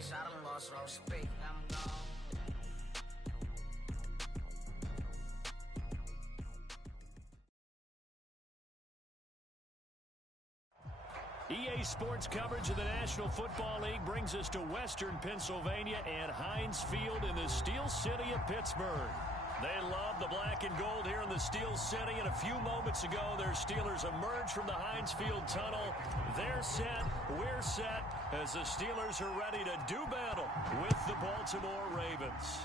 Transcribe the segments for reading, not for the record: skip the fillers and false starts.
bitch, I done lost all respect. I'm gone. EA Sports coverage of the National Football League brings us to Western Pennsylvania and Heinz Field in the Steel City of Pittsburgh. They love the black and gold here in the Steel City, and a few moments ago, their Steelers emerged from the Heinz Field tunnel. They're set, we're set, as the Steelers are ready to do battle with the Baltimore Ravens.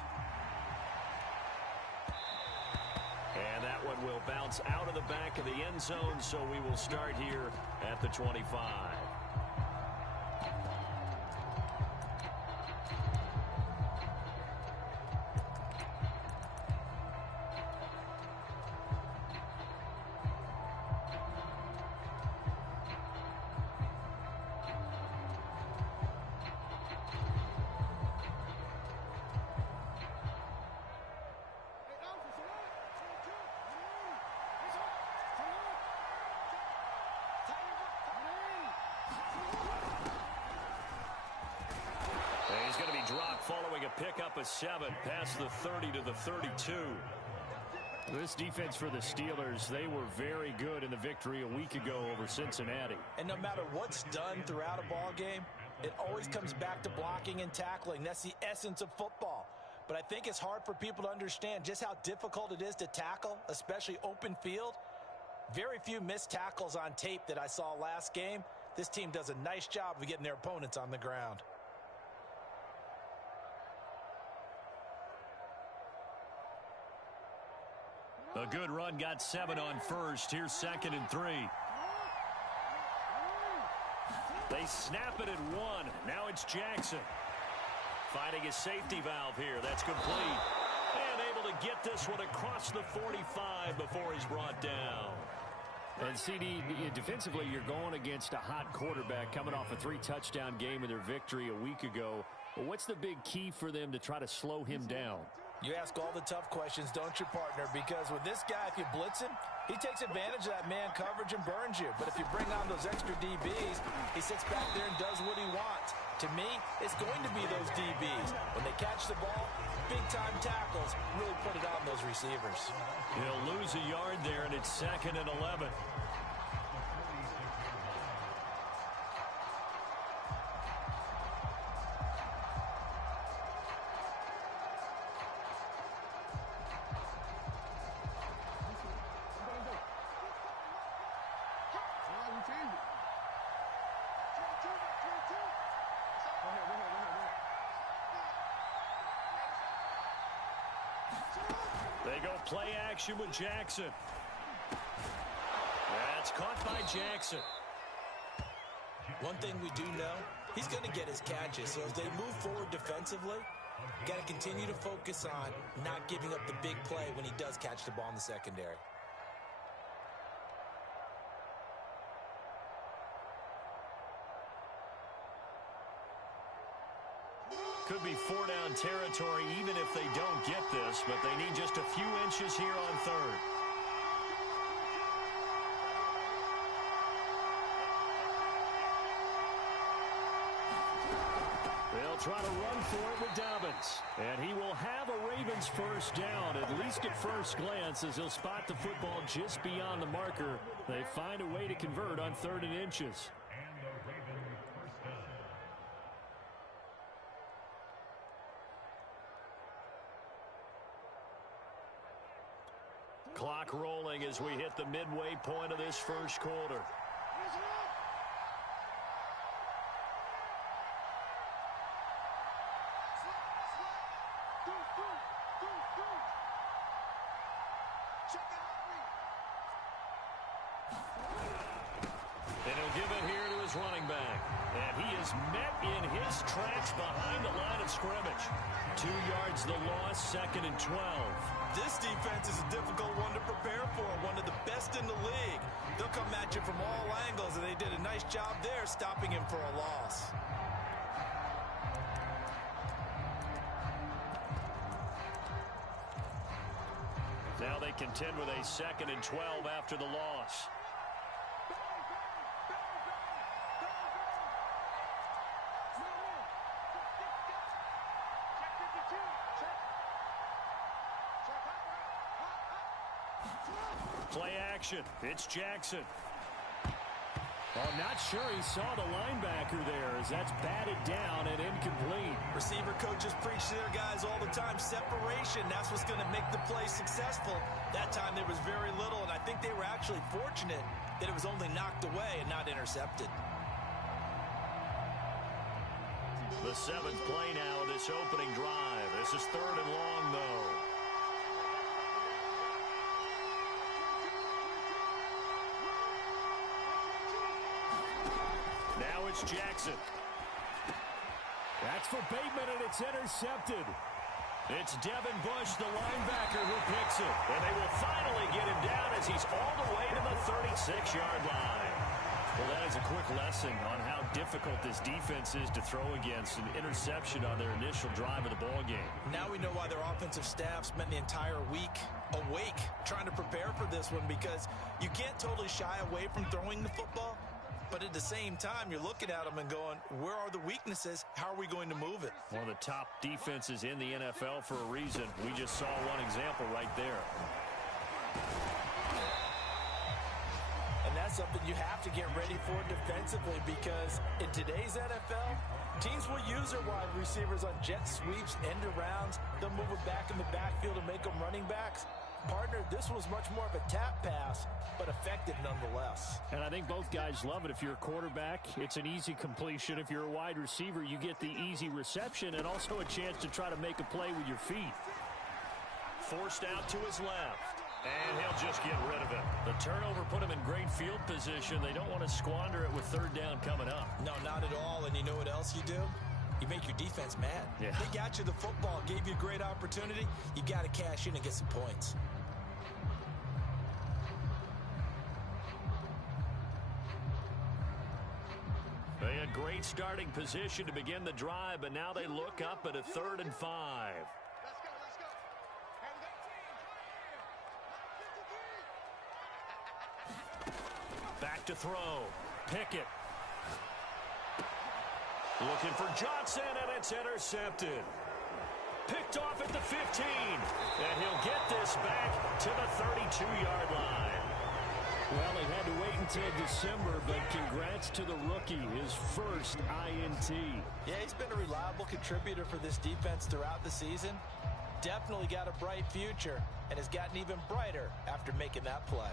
And that one will bounce out of the back of the end zone, so we will start here at the 25. Following a pickup of 7 past the 30 to the 32. This defense for the Steelers, they were very good in the victory a week ago over Cincinnati. And no matter what's done throughout a ball game, it always comes back to blocking and tackling. That's the essence of football. But I think it's hard for people to understand just how difficult it is to tackle, especially open field. Very few missed tackles on tape that I saw last game. This team does a nice job of getting their opponents on the ground. A good run got 7 on first. Here's 2nd and 3. They snap it at 1. Now it's Jackson. Finding a safety valve here. That's complete. And able to get this one across the 45 before he's brought down. And CD, defensively, you're going against a hot quarterback coming off a 3-touchdown game in their victory a week ago. Well, what's the big key for them to try to slow him down? You ask all the tough questions, don't you, partner? Because with this guy, if you blitz him, he takes advantage of that man coverage and burns you. But if you bring on those extra DBs, he sits back there and does what he wants. To me, it's going to be those DBs. When they catch the ball, big-time tackles really put it on those receivers. He'll lose a yard there, and it's 2nd and 11. They go play action with Jackson. That's caught by Jackson. One thing we do know, he's going to get his catches. So as they move forward defensively, got to continue to focus on not giving up the big play when he does catch the ball in the secondary. Could be 4-down territory even if they don't get this, but they need just a few inches here on 3rd. They'll try to run for it with Dobbins. And he will have a Ravens first down, at least at first glance, as he'll spot the football just beyond the marker. They find a way to convert on 3rd and inches. Clock rolling as we hit the midway point of this first quarter. And he'll give it here to his running back. And he is met in his tracks behind the line of scrimmage. 2 yards the loss, 2nd and 12. This defense is a difficult one to prepare for, one of the best in the league. They'll come at you from all angles, and they did a nice job there stopping him for a loss. Now they contend with a 2nd and 12 after the loss. Play action. It's Jackson. Well, not sure he saw the linebacker there as that's batted down and incomplete. Receiver coaches preach to their guys all the time. Separation, that's what's going to make the play successful. That time there was very little, and I think they were actually fortunate that it was only knocked away and not intercepted. The 7th play now of this opening drive. This is 3rd and long, though. Now it's Jackson. That's for Bateman, and it's intercepted. It's Devin Bush, the linebacker, who picks it. And they will finally get him down as he's all the way to the 36-yard line. Well, that is a quick lesson on how difficult this defense is to throw against. An interception on their initial drive of the ball game. Now we know why their offensive staff spent the entire week awake trying to prepare for this one, because you can't totally shy away from throwing the football. But at the same time, you're looking at them and going, where are the weaknesses? How are we going to move it? One of the top defenses in the NFL for a reason. We just saw one example right there. And that's something you have to get ready for defensively, because in today's NFL, teams will use their wide receivers on jet sweeps, end arounds. They'll move it back in the backfield and make them running backs. Partner, this was much more of a tap pass, but effective nonetheless. And I think both guys love it. If you're a quarterback, it's an easy completion. If you're a wide receiver, you get the easy reception and also a chance to try to make a play with your feet. Forced out to his left. And he'll just get rid of it. The turnover put him in great field position. They don't want to squander it with 3rd down coming up. No, not at all. And you know what else you do? You make your defense mad. Yeah. They got you the football, gave you a great opportunity. You got to cash in and get some points. They had great starting position to begin the drive, but now they look up at a 3rd and 5. Back to throw. Pickett. Looking for Johnson, and it's intercepted. Picked off at the 15. And he'll get this back to the 32-yard line. Well, they had to wait until December, but congrats to the rookie, his first INT. Yeah, he's been a reliable contributor for this defense throughout the season. Definitely got a bright future, and has gotten even brighter after making that play.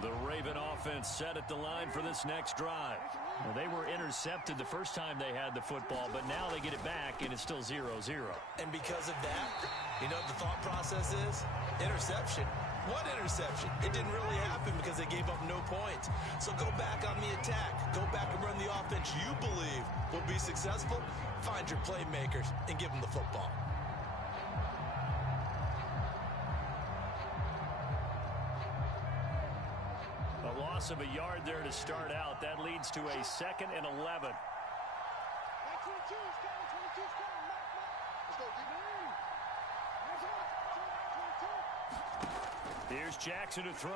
The Raven offense set at the line for this next drive. Well, they were intercepted the first time they had the football, but now they get it back, and it's still 0-0. And because of that, you know what the thought process is? Interception. What interception? It didn't really happen because they gave up no points. So go back on the attack. Go back and run the offense you believe will be successful. Find your playmakers and give them the football. A loss of a yard there to start out. That leads to a 2nd and 11. Here's Jackson to throw.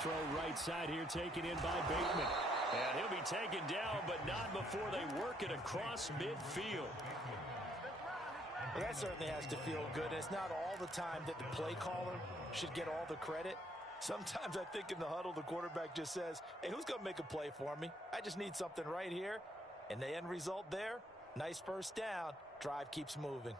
Throw right side here, taken in by Bateman. And he'll be taken down, but not before they work it across midfield. Well, that certainly has to feel good. It's not all the time that the play caller should get all the credit. Sometimes I think in the huddle, the quarterback just says, hey, who's going to make a play for me? I just need something right here. And the end result there, nice first down. Drive keeps moving.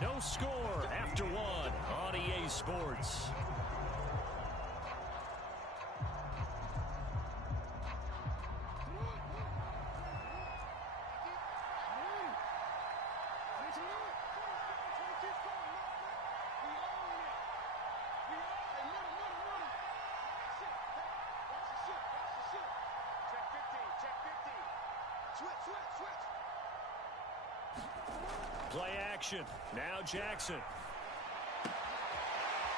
No score after one on EA Sports. Play action. Now Jackson.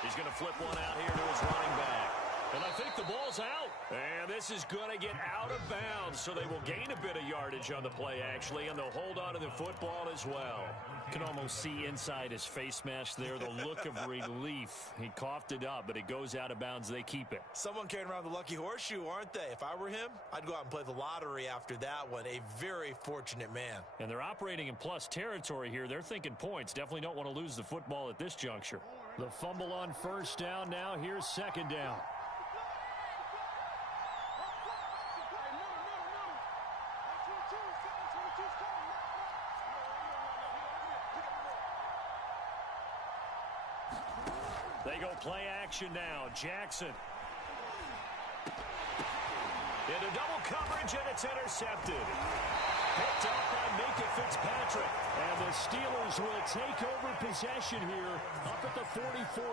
He's going to flip one out here to his running back. And I think the ball's out. And this is going to get out of bounds, so they will gain a bit of yardage on the play, actually, and they'll hold on to the football as well. You can almost see inside his face mask there the look of relief. He coughed it up, but it goes out of bounds. They keep it. Someone carrying around the lucky horseshoe, aren't they? If I were him, I'd go out and play the lottery after that one. A very fortunate man. And they're operating in plus territory here. They're thinking points. Definitely don't want to lose the football at this juncture. The fumble on first down. Now here's second down. They go play action now. Jackson. Into double coverage, and it's intercepted. Picked up by Minka Fitzpatrick. And the Steelers will take over possession here up at the 44.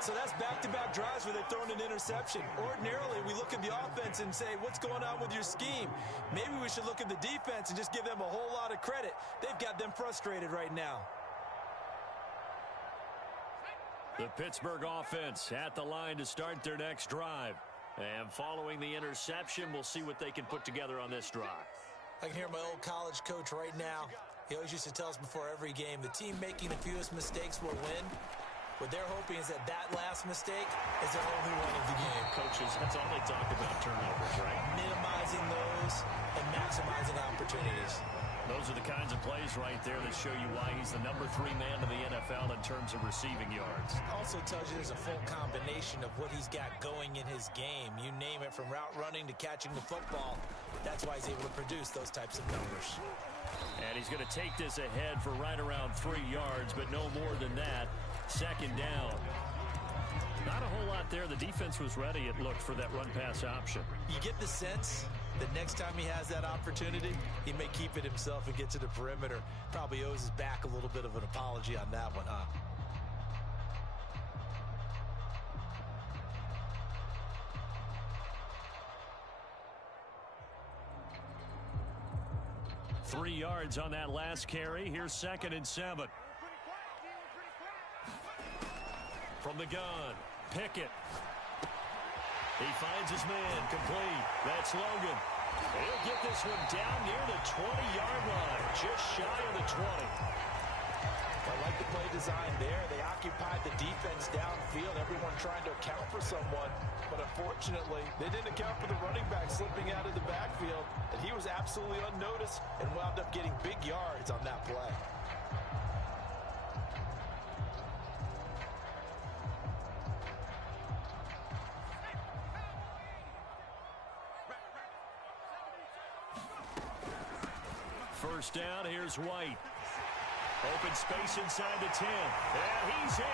So that's back-to-back drives where they've thrown an interception. Ordinarily, we look at the offense and say, what's going on with your scheme? Maybe we should look at the defense and just give them a whole lot of credit. They've got them frustrated right now. The Pittsburgh offense at the line to start their next drive. And following the interception, we'll see what they can put together on this drive. I can hear my old college coach right now. He always used to tell us before every game, the team making the fewest mistakes will win. What they're hoping is that last mistake is the only one of the game. Coaches, that's all they talk about, turnovers, right? Minimizing those and maximizing opportunities. Those are the kinds of plays right there that show you why he's the number 3 man in the NFL in terms of receiving yards. Also tells you there's a full combination of what he's got going in his game. You name it, from route running to catching the football. That's why he's able to produce those types of numbers. And he's going to take this ahead for right around 3 yards, but no more than that. Second down. Not a whole lot there. The defense was ready, it looked, for that run-pass option. You get the sense that next time he has that opportunity, he may keep it himself and get to the perimeter. Probably owes his back a little bit of an apology on that one, huh? Three yards on that last carry. Here's 2nd and 7. From the gun, Pickett. He finds his man, complete. That's Logan. He'll get this one down near the 20-yard line, just shy of the 20. I like the play design there. They occupied the defense downfield, everyone trying to account for someone. But unfortunately, they didn't account for the running back slipping out of the backfield. And he was absolutely unnoticed and wound up getting big yards on that play. First down, here's White. Open space inside the 10. And he's in.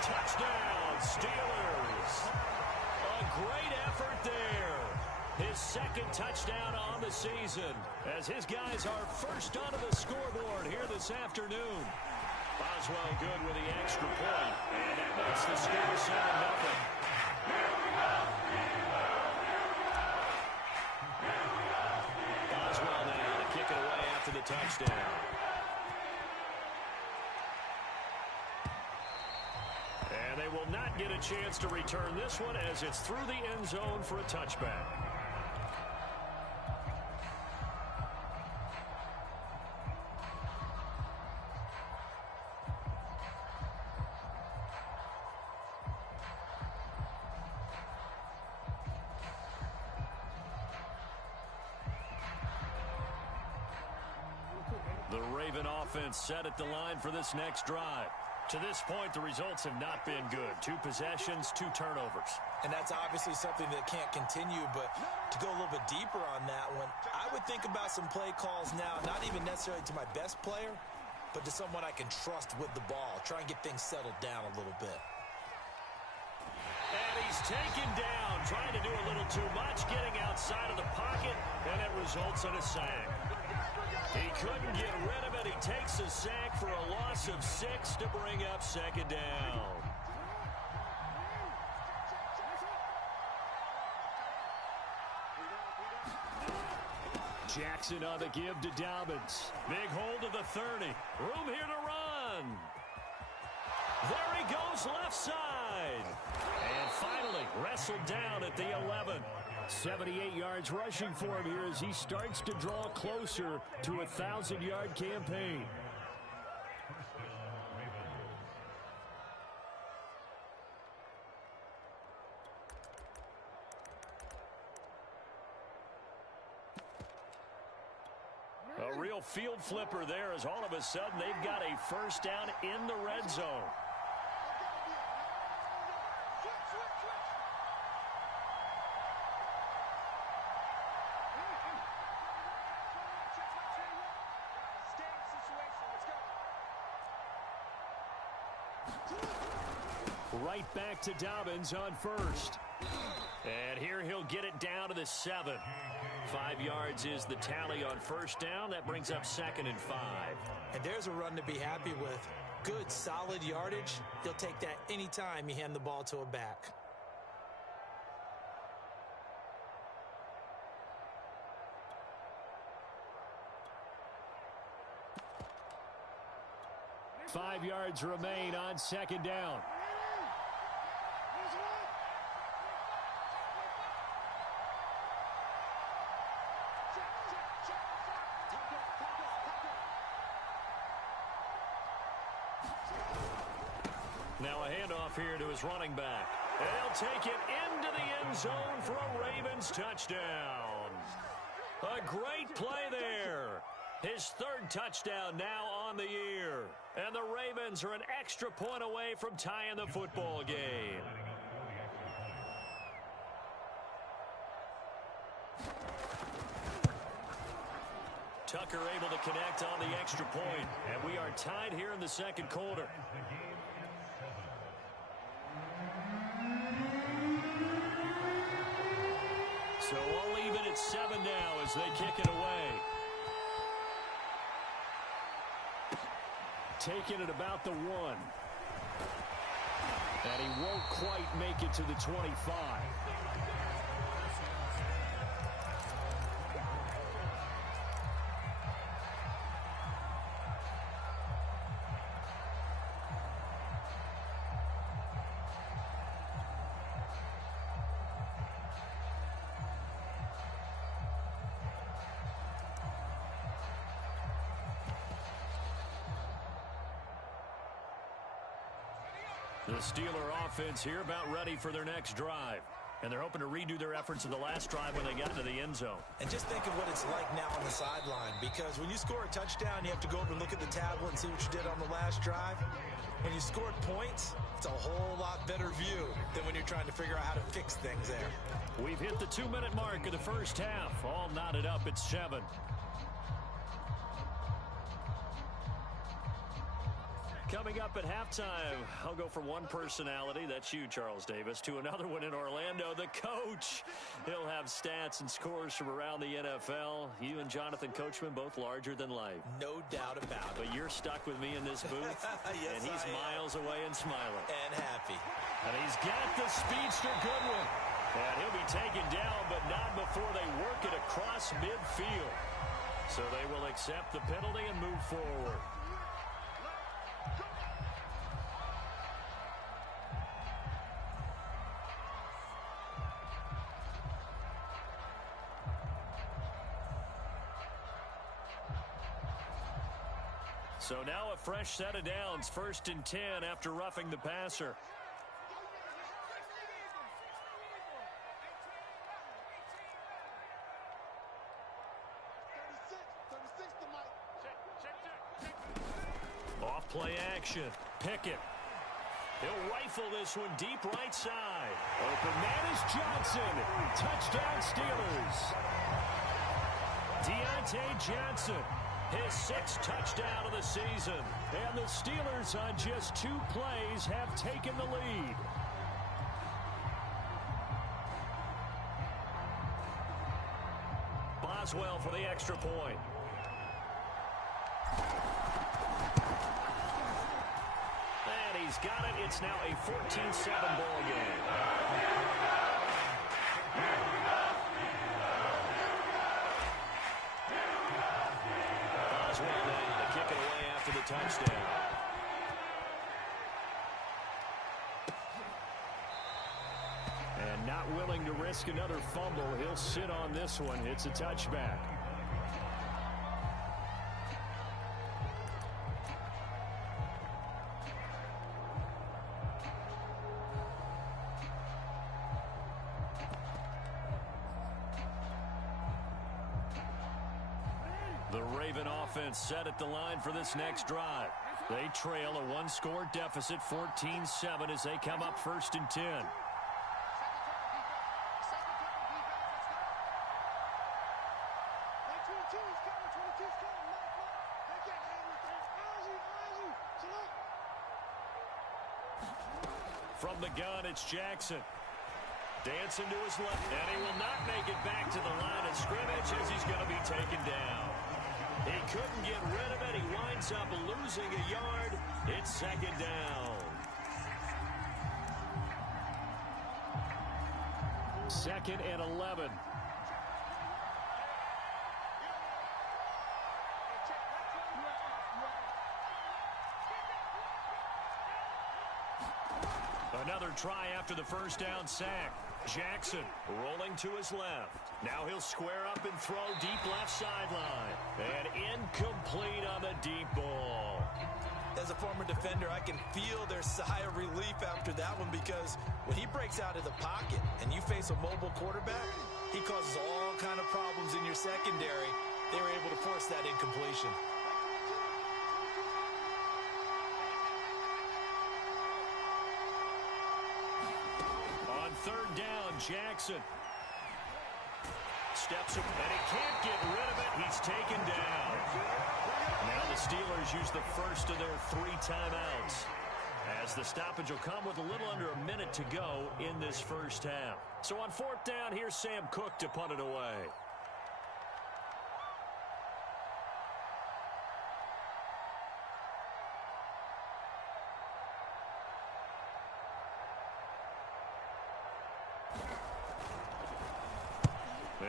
Touchdown, Steelers. A great effort there. His 2nd touchdown on the season, as his guys are first onto the scoreboard here this afternoon. Boswell good with the extra point, and that makes the score 7-0. Boswell now to kick it away after the touchdown. And they will not get a chance to return this one, as it's through the end zone for a touchback. The Raven offense set at the line for this next drive. To this point, the results have not been good. 2 possessions, 2 turnovers. And that's obviously something that can't continue, but to go a little bit deeper on that one, I would think about some play calls now, not even necessarily to my best player, but to someone I can trust with the ball. Try and get things settled down a little bit. And he's taken down, trying to do a little too much, getting outside of the pocket, and it results in a sack. He couldn't get rid of it. He takes a sack for a loss of 6 to bring up 2nd down. Jackson on the give to Dobbins. Big hold to the 30. Room here to run. There he goes left side. And finally wrestled down at the 11. 78 yards rushing for him here as he starts to draw closer to a 1,000-yard campaign. A real field flipper there as all of a sudden they've got a first down in the red zone. Right back to Dobbins on first. And here he'll get it down to the 7. 5 yards is the tally on first down. That brings up 2nd and 5. And there's a run to be happy with. Good, solid yardage. You'll take that anytime you hand the ball to a back. Five yards remain on second down. Now a handoff here to his running back. And he'll take it into the end zone for a Ravens touchdown. A great play there. His 3rd touchdown now on the year. And the Ravens are an extra point away from tying the football game. Tucker able to connect on the extra point. And we are tied here in the second quarter. So all even at 7 now as they kick it away. Taking it about the 1. And he won't quite make it to the 25. The Steeler offense here about ready for their next drive. And they're hoping to redo their efforts in the last drive when they got into the end zone. And just think of what it's like now on the sideline. Because when you score a touchdown, you have to go over and look at the tablet and see what you did on the last drive. When you scored points, it's a whole lot better view than when you're trying to figure out how to fix things there. We've hit the 2-minute mark of the first half. All knotted up at 7. Coming up at halftime, I'll go from one personality, that's you, Charles Davis, to another one in Orlando, the coach. He'll have stats and scores from around the NFL. You and Jonathan Coachman both larger than life. No doubt about it. But you're stuck with me in this booth, yes, and he's miles away and smiling. And happy. And he's got the speedster Goodwin. And he'll be taken down, but not before they work it across midfield. So they will accept the penalty and move forward. So now a fresh set of downs, 1st and 10 after roughing the passer. Off play action. Pickett. He'll rifle this one deep right side. Open man is Johnson. Touchdown Steelers. Deontay Johnson. His 6th touchdown of the season. And the Steelers on just 2 plays have taken the lead. Boswell for the extra point. And he's got it. It's now a 14-7 ball game. touchdown. And not willing to risk another fumble. He'll sit on this one. It's a touchback. The Raven offense set at the line for this next drive. They trail a one-score deficit, 14-7, as they come up 1st and 10. From the gun, it's Jackson. Dancing to his left, and he will not make it back to the line of scrimmage as he's going to be taken down. He couldn't get rid of it. He winds up losing a yard. It's 2nd down. 2nd and 11. Another try after the first down sack. Jackson rolling to his left. Now he'll square up and throw deep left sideline. And incomplete on the deep ball. As a former defender, I can feel their sigh of relief after that one, because when he breaks out of the pocket and you face a mobile quarterback, he causes all kind of problems in your secondary. They were able to force that incompletion. On 3rd down, Jackson steps up, and he can't get rid of it. He's taken down. Now the Steelers use the first of their 3 timeouts, as the stoppage will come with a little under a minute to go in this first half. So on 4th down, here's Sam Cook to punt it away.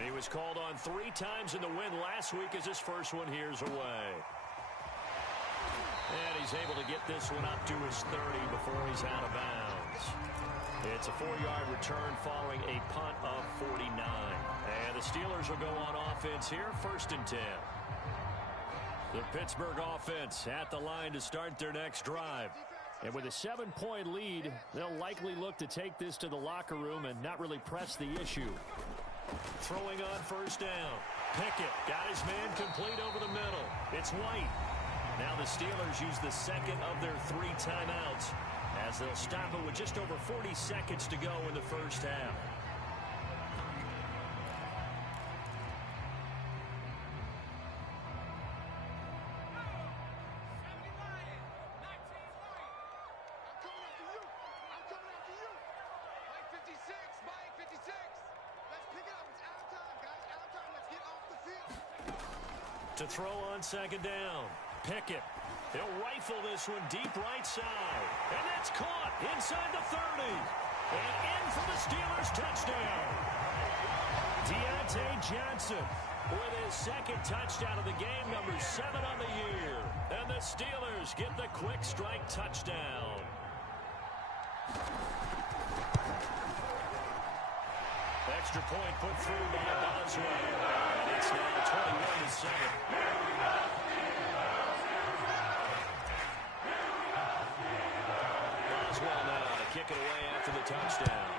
He was called on 3 times in the win last week, as his first one here's away. And he's able to get this one up to his 30 before he's out of bounds. It's a 4-yard return following a punt of 49. And the Steelers will go on offense here, 1st and 10. The Pittsburgh offense at the line to start their next drive. And with a 7-point lead, they'll likely look to take this to the locker room and not really press the issue. Throwing on 1st down. Pickett got his man complete over the middle. It's White. Now the Steelers use the 2nd of their 3 timeouts, as they'll stop it with just over 40 seconds to go in the first half. To throw on 2nd down. Pickett. He'll rifle this one deep right side. And that's caught inside the 30. And in for the Steelers touchdown. Deontay Johnson with his 2nd touchdown of the game, number 7 on the year. And the Steelers get the quick strike touchdown. Extra point put through by Boswell. And it's now 21-7. Boswell now to kick it away after the touchdown.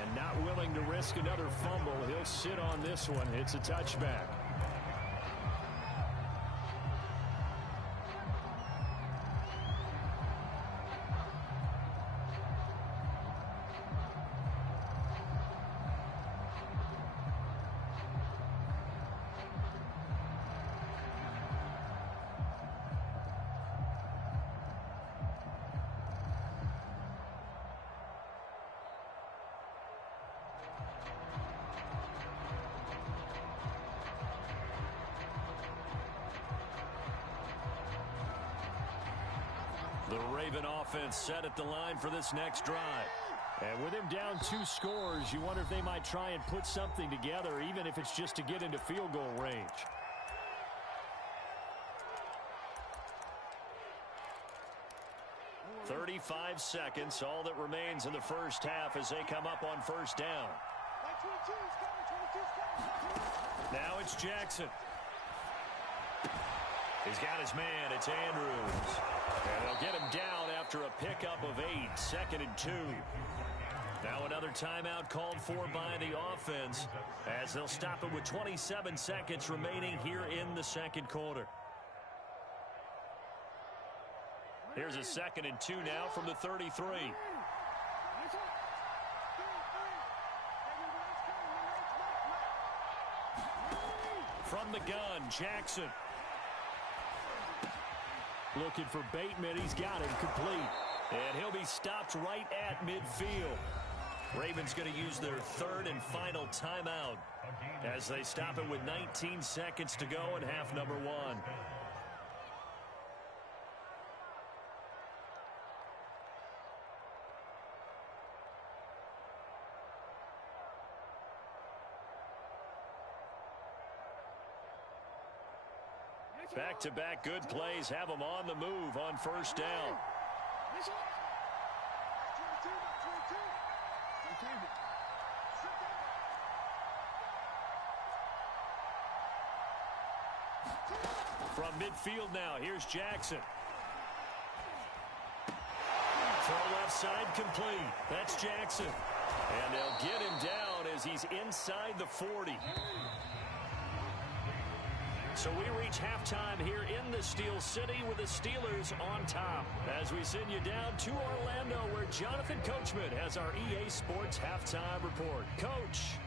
And not willing to risk another fumble, he'll sit on this one. It's a touchback. The Raven offense set at the line for this next drive. And with him down 2 scores, you wonder if they might try and put something together, even if it's just to get into field goal range. "35 seconds, all that remains in the first half as they come up on first down. Now it's Jackson. He's got his man. It's Andrews. And they'll get him down after a pickup of 8, 2nd and 2. Now another timeout called for by the offense as they'll stop it with 27 seconds remaining here in the second quarter. Here's a 2nd and 2 now from the 33. From the gun, Jackson. Looking for Bateman. He's got him complete. And he'll be stopped right at midfield. Ravens going to use their 3rd and final timeout as they stop it with 19 seconds to go in half number 1. Back-to-back good plays have them on the move on first down. From midfield now, here's Jackson. Throw left side complete. That's Jackson. And they'll get him down as he's inside the 40. So we reach halftime here in the Steel City with the Steelers on top as we send you down to Orlando where Jonathan Coachman has our EA Sports halftime report. Coach.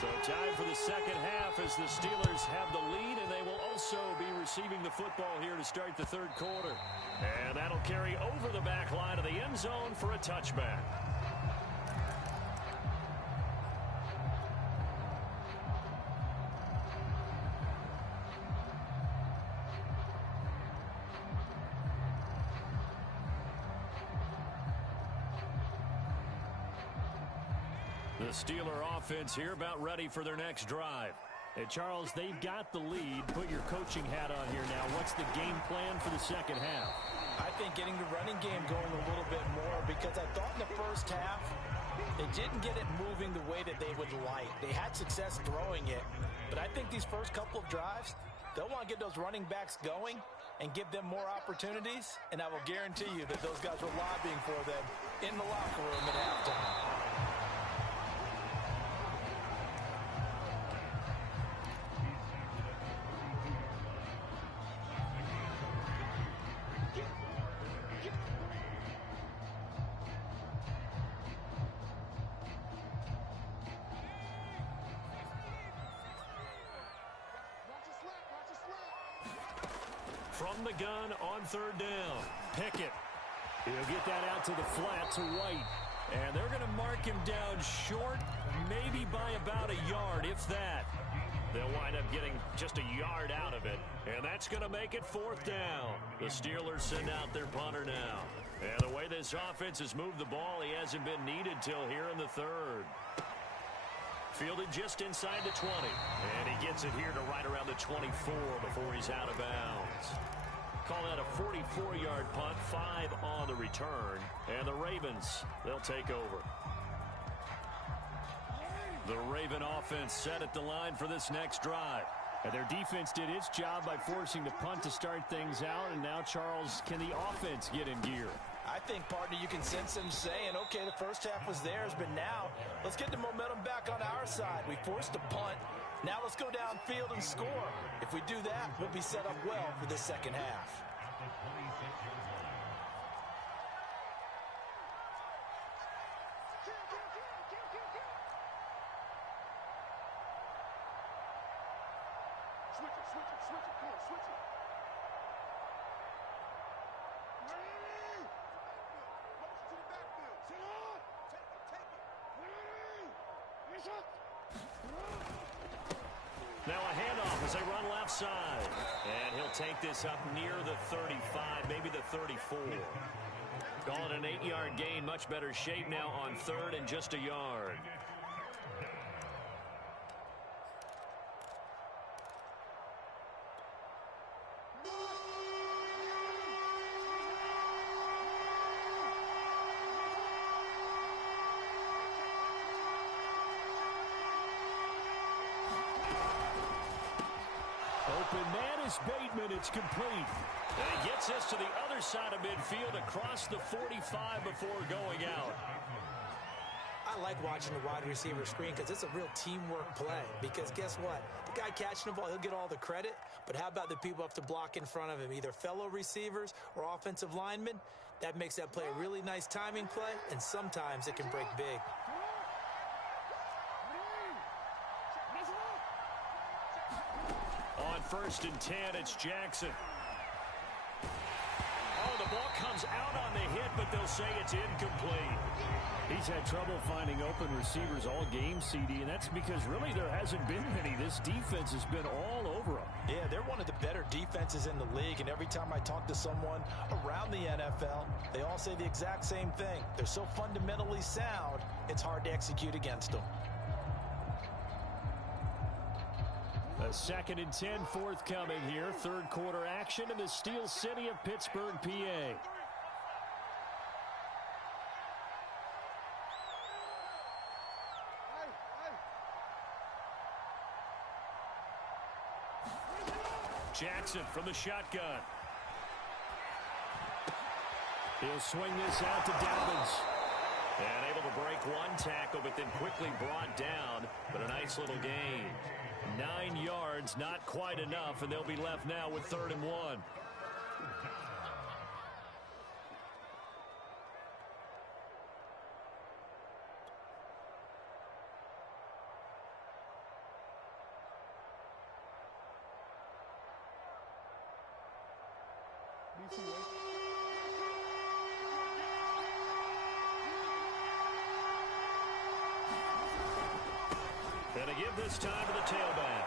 So time for the second half as the Steelers have the lead, and they will also be receiving the football here to start the third quarter. And that'll carry over the back line of the end zone for a touchback. The Steeler offense here about ready for their next drive. Hey, Charles, they've got the lead. Put your coaching hat on here now. What's the game plan for the second half? I think getting the running game going a little bit more because I thought in the first half they didn't get it moving the way that they would like. They had success throwing it, but I think these first couple of drives, they'll want to get those running backs going and give them more opportunities, and I will guarantee you that those guys were lobbying for them in the locker room at halftime. From the gun on third down. Pickett. He'll get that out to the flat to White. And they're going to mark him down short, maybe by about a yard, if that. They'll wind up getting just a yard out of it. And that's going to make it fourth down. The Steelers send out their punter now. And the way this offense has moved the ball, he hasn't been needed till here in the third. Fielded just inside the 20. And he gets it here to right around the 24 before he's out of bounds. Call that a 44-yard punt, 5 on the return. And the Ravens, they'll take over. The Raven offense set at the line for this next drive. And their defense did its job by forcing the punt to start things out. And now, Charles, can the offense get in gear? I think, partner, you can sense them saying, okay, the first half was theirs, but now let's get the momentum back on our side. We forced a punt. Now let's go downfield and score. If we do that, we'll be set up well for the second half. Now a handoff as they run left side. And he'll take this up near the 35, maybe the 34. Call it an 8-yard gain. Much better shape now on third and just a yard. Open man is Bateman. It's complete. And he gets us to the other side of midfield across the 45 before going out. I like watching the wide receiver screen because it's a real teamwork play. Because guess what? The guy catching the ball, he'll get all the credit. But how about the people up to block in front of him, either fellow receivers or offensive linemen? That makes that play a really nice timing play, and sometimes it can break big. On 1st and 10, it's Jackson. Oh, the ball comes out on the hit, but they'll say it's incomplete. He's had trouble finding open receivers all game, CD, and that's because really there hasn't been many. This defense has been all over him. Yeah, they're one of the better defenses in the league, and every time I talk to someone around the NFL, they all say the exact same thing. They're so fundamentally sound, it's hard to execute against them. A 2nd and 10 forthcoming here. Third quarter action in the Steel City of Pittsburgh, PA. Jackson from the shotgun. He'll swing this out to Dobbins. And able to break one tackle, but then quickly brought down. But a nice little gain. 9 yards, not quite enough, and they'll be left now with 3rd and 1. And to give this time to the tailback.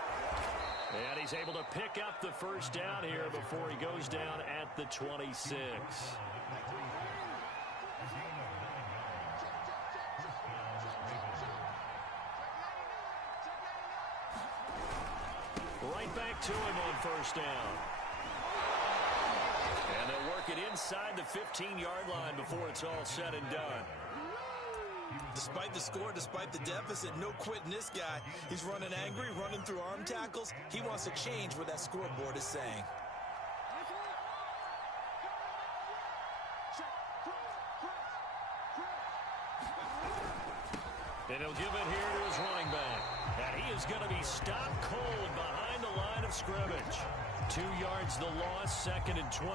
And he's able to pick up the first down here before he goes down at the 26. Right back to him on 1st down. And they'll work it inside the 15-yard line before it's all said and done. Despite the score, despite the deficit, no quitting this guy. He's running angry, running through arm tackles. He wants to change what that scoreboard is saying. And he'll give it here to his running back. And he is going to be stopped cold behind the line of scrimmage. 2 yards the loss, 2nd and 12.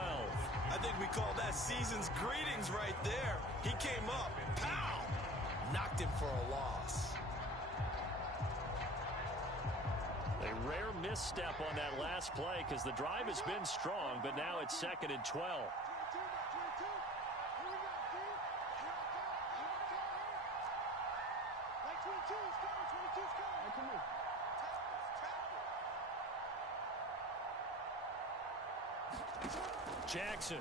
I think we call that season's greetings right there. He came up, pow! Knocked him for a loss. A rare misstep on that last play because the drive has been strong, but now it's 2nd and 12. Jackson.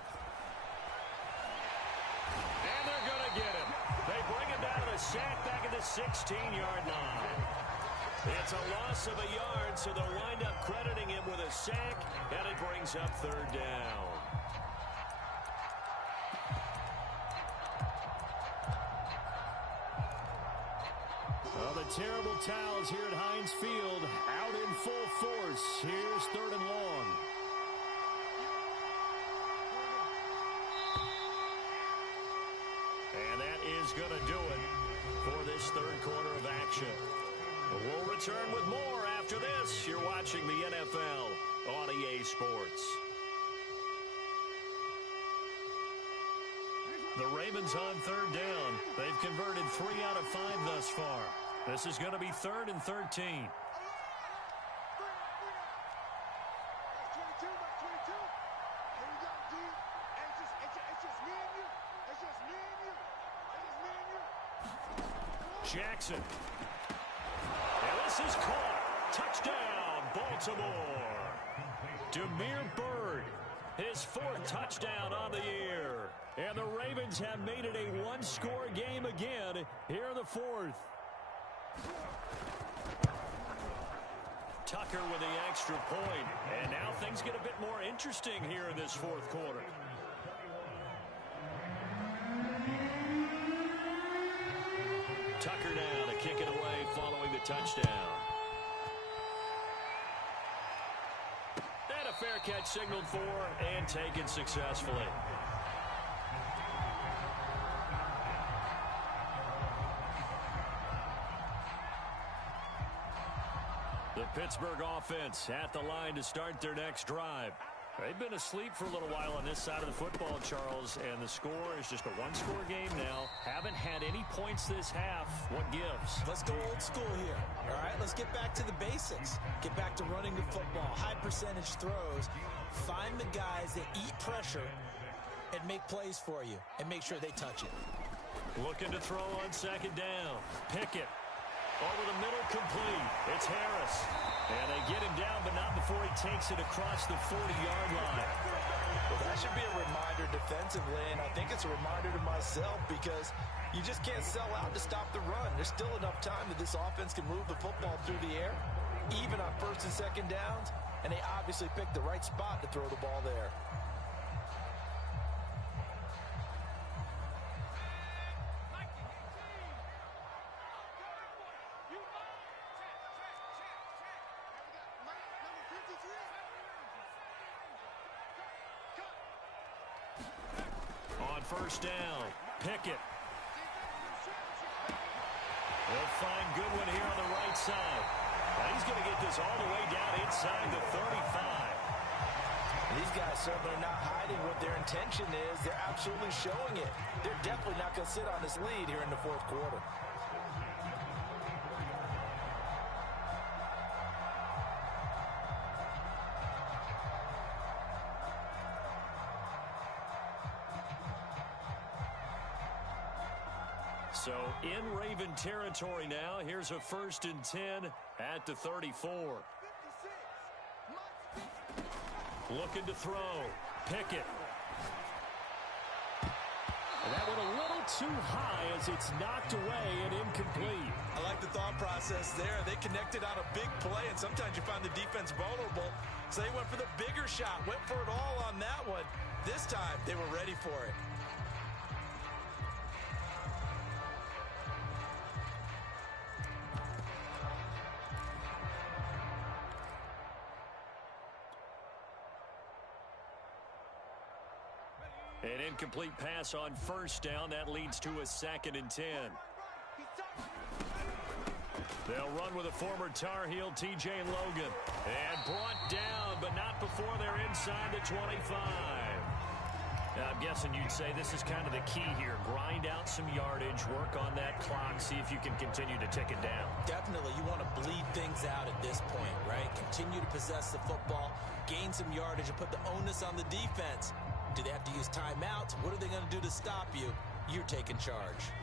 And they're going to get him. They bring him down to the sack back at the 16-yard line. It's a loss of a yard, so they'll wind up crediting him with a sack, and it brings up 3rd down. Well, the terrible towels here at Heinz Field out in full force. Here's 3rd and long. And that is going to do it for this 3rd quarter of action. We'll return with more after this. You're watching the NFL on EA Sports. The Ravens on 3rd down. They've converted 3 out of 5 thus far. This is going to be 3rd and 13. Jackson. And this is caught. Touchdown, Baltimore. Damiere Byrd, his 4th touchdown on the year. And the Ravens have made it a one-score game again here in the 4th. Tucker with the extra point. And now things get a bit more interesting here in this 4th quarter. Tucker now to kick it away following the touchdown. And a fair catch signaled for and taken successfully. The Pittsburgh offense at the line to start their next drive. They've been asleep for a little while on this side of the football, Charles, and the score is just a one-score game now. Haven't had any points this half. What gives? Let's go old school here. All right, let's get back to the basics. Get back to running the football, high percentage throws. Find the guys that eat pressure and make plays for you and make sure they touch it. Looking to throw on 2nd down. Pickett. Over the middle, complete. It's Harris. And they get him down, but not before he takes it across the 40-yard line. Well, that should be a reminder defensively, and I think it's a reminder to myself because you just can't sell out to stop the run. There's still enough time that this offense can move the football through the air, even on 1st and 2nd downs, and they obviously picked the right spot to throw the ball there. On 1st down, Pickett. They'll find Goodwin here on the right side. Now he's going to get this all the way down inside the 35. These guys certainly are not hiding what their intention is. They're absolutely showing it. They're definitely not going to sit on this lead here in the 4th quarter. So in Raven territory now. Here's a 1st and 10 at the 34. Looking to throw. Pickett. And that went a little too high as it's knocked away and incomplete. I like the thought process there. They connected on a big play, and sometimes you find the defense vulnerable. So they went for the bigger shot, went for it all on that one. This time, they were ready for it. An incomplete pass on 1st down. That leads to a 2nd and 10. They'll run with a former Tar Heel, T.J. Logan. And brought down, but not before they're inside the 25. Now, I'm guessing you'd say this is kind of the key here. Grind out some yardage, work on that clock, see if you can continue to tick it down. Definitely, you want to bleed things out at this point, right? Continue to possess the football, gain some yardage, and put the onus on the defense. Do they have to use timeouts? What are they going to do to stop you? You're taking charge.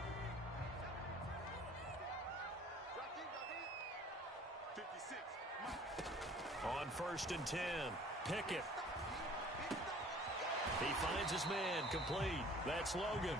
On 1st and 10, Pickett. He finds his man, complete. That's Logan.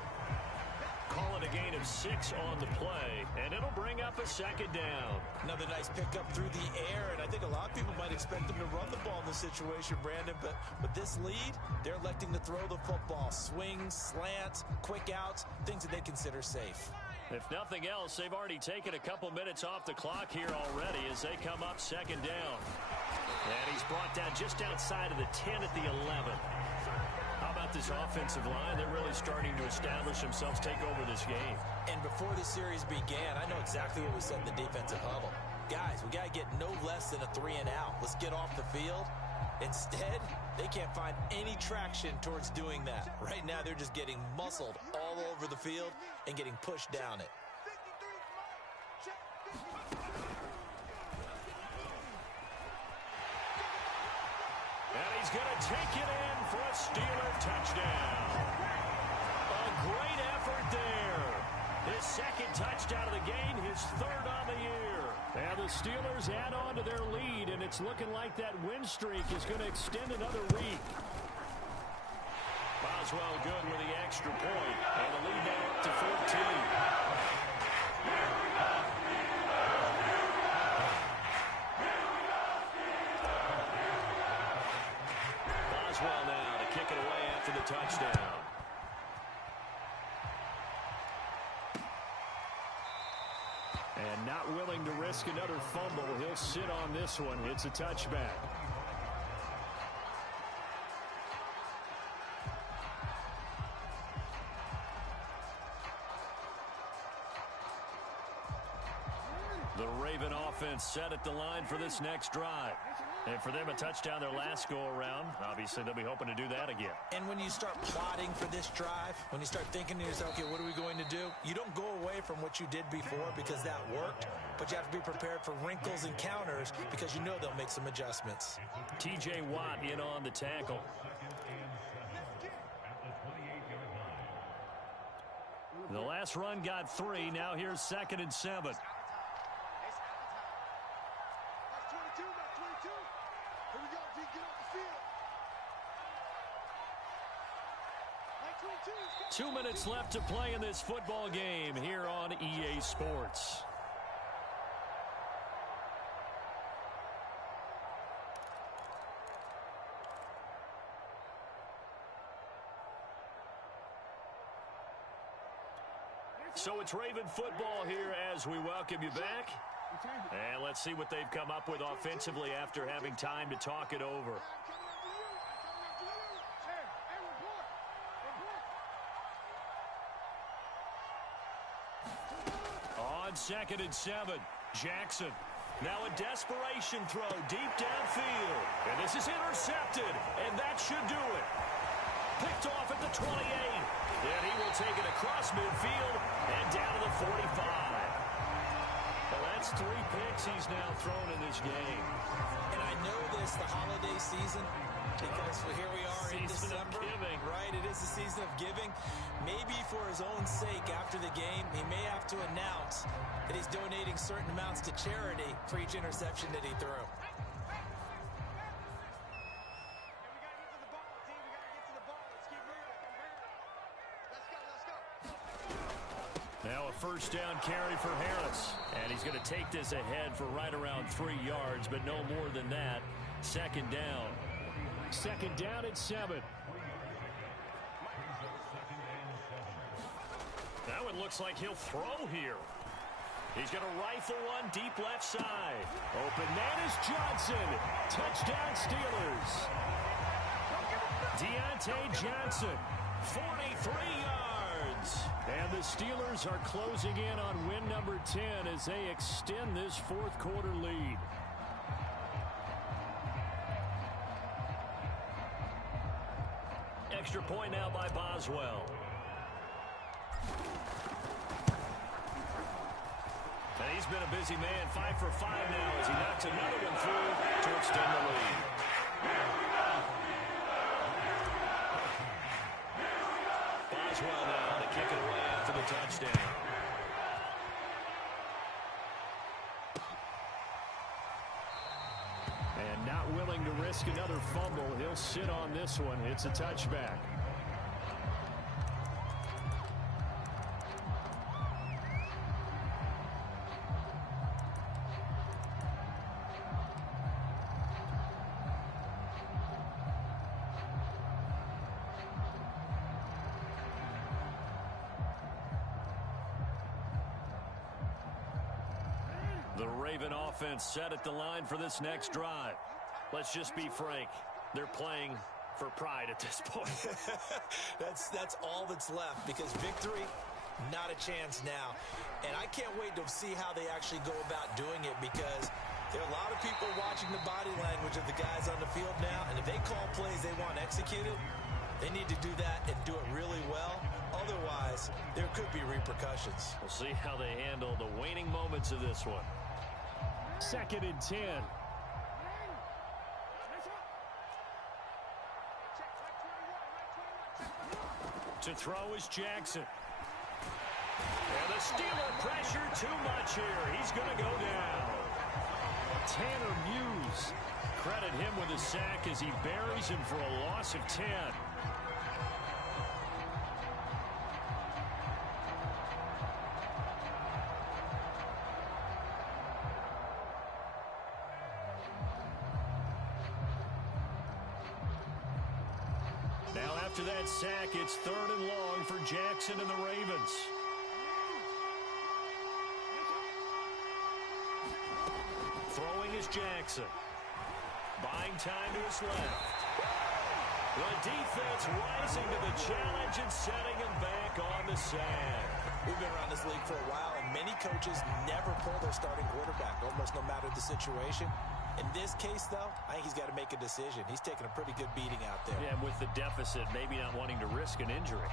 Call it a gain of 6 on the play, and it'll bring up a 2nd down. Another nice pickup through the air, and I think a lot of people might expect them to run the ball in this situation, Brandon, but with this lead, they're electing to throw the football. Swings, slants, quick outs, things that they consider safe. If nothing else, they've already taken a couple minutes off the clock here already as they come up 2nd down. And he's brought down just outside of the 10 at the 11. How about this offensive line? They're really starting to establish themselves, take over this game. And before the series began, I know exactly what we said in the defensive huddle. Guys, we got to get no less than a 3 and out. Let's get off the field. Instead, they can't find any traction towards doing that. Right now, they're just getting muscled all over the field and getting pushed down it. And he's going to take it in for a Steeler touchdown. A great effort there. His 2nd touchdown of the game, his third on the year. And the Steelers add on to their lead, and it's looking like that win streak is going to extend another week. Boswell good with the extra point, and the lead now up to 14. Boswell now to kick it away after the touchdown. And not willing to risk another fumble. He'll sit on this one. It's a touchback. The Raven offense set at the line for this next drive. And for them, a touchdown their last go-around. Obviously, they'll be hoping to do that again. And when you start plotting for this drive, when you start thinking to yourself, okay, what are we going to do? You don't go away from what you did before because that worked, but you have to be prepared for wrinkles and counters because you know they'll make some adjustments. T.J. Watt in on the tackle. The last run got 3. Now here's 2nd and 7. Here we go, D, get off the field. 2 minutes left to play in this football game here on EA Sports. So it's Raven football here as we welcome you back. And let's see what they've come up with offensively after having time to talk it over. On 2nd and 7, Jackson. Now a desperation throw deep downfield. And this is intercepted, and that should do it. Picked off at the 28. And he will take it across midfield and down to the 45. Well, that's 3 picks he's now thrown in this game. And I know this, the holiday season, because here we are in December. Right, it is the season of giving. Maybe for his own sake after the game, he may have to announce that he's donating certain amounts to charity for each interception that he threw. Now a first down carry for Harris. And he's going to take this ahead for right around 3 yards, but no more than that. 2nd down. 2nd down at 7. That one looks like he'll throw here. He's going to rifle one deep left side. Open man is Johnson. Touchdown Steelers. Deontay Johnson, 43 yards. And the Steelers are closing in on win number 10 as they extend this 4th quarter lead. Extra point now by Boswell. And he's been a busy man, 5 for 5 now as he knocks another one through to extend the lead. Boswell now to kick it away after the touchdown. And not willing to risk another fumble, he'll sit on this one. It's a touchback. The Raven offense set at the line for this next drive. Let's just be frank. They're playing for pride at this point. That's all that's left because victory, not a chance now. And I can't wait to see how they actually go about doing it because there are a lot of people watching the body language of the guys on the field now. And if they call plays they want executed, they need to do that and do it really well. Otherwise, there could be repercussions. We'll see how they handle the waning moments of this one. 2nd and 10. To throw is Jackson. And the Steeler pressure too much here. He's going to go down. Tanner Muse. Credit him with a sack as he buries him for a loss of 10. Now after that sack, it's 3rd and long for Jackson and the Ravens. Throwing is Jackson. Buying time to his left. The defense rising to the challenge and setting him back on the sand. We've been around this league for a while, and many coaches never pull their starting quarterback, almost no matter the situation. In this case, though, I think he's got to make a decision. He's taking a pretty good beating out there. Yeah, and with the deficit, maybe not wanting to risk an injury.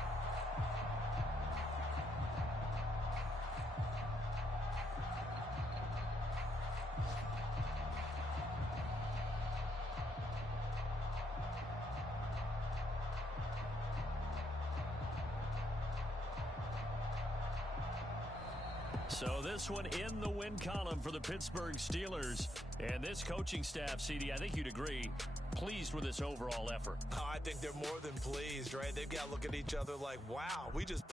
So this one in the win column for the Pittsburgh Steelers. And this coaching staff, CD, I think you'd agree, pleased with this overall effort. Oh, I think they're more than pleased, right? They've got to look at each other like, wow, we just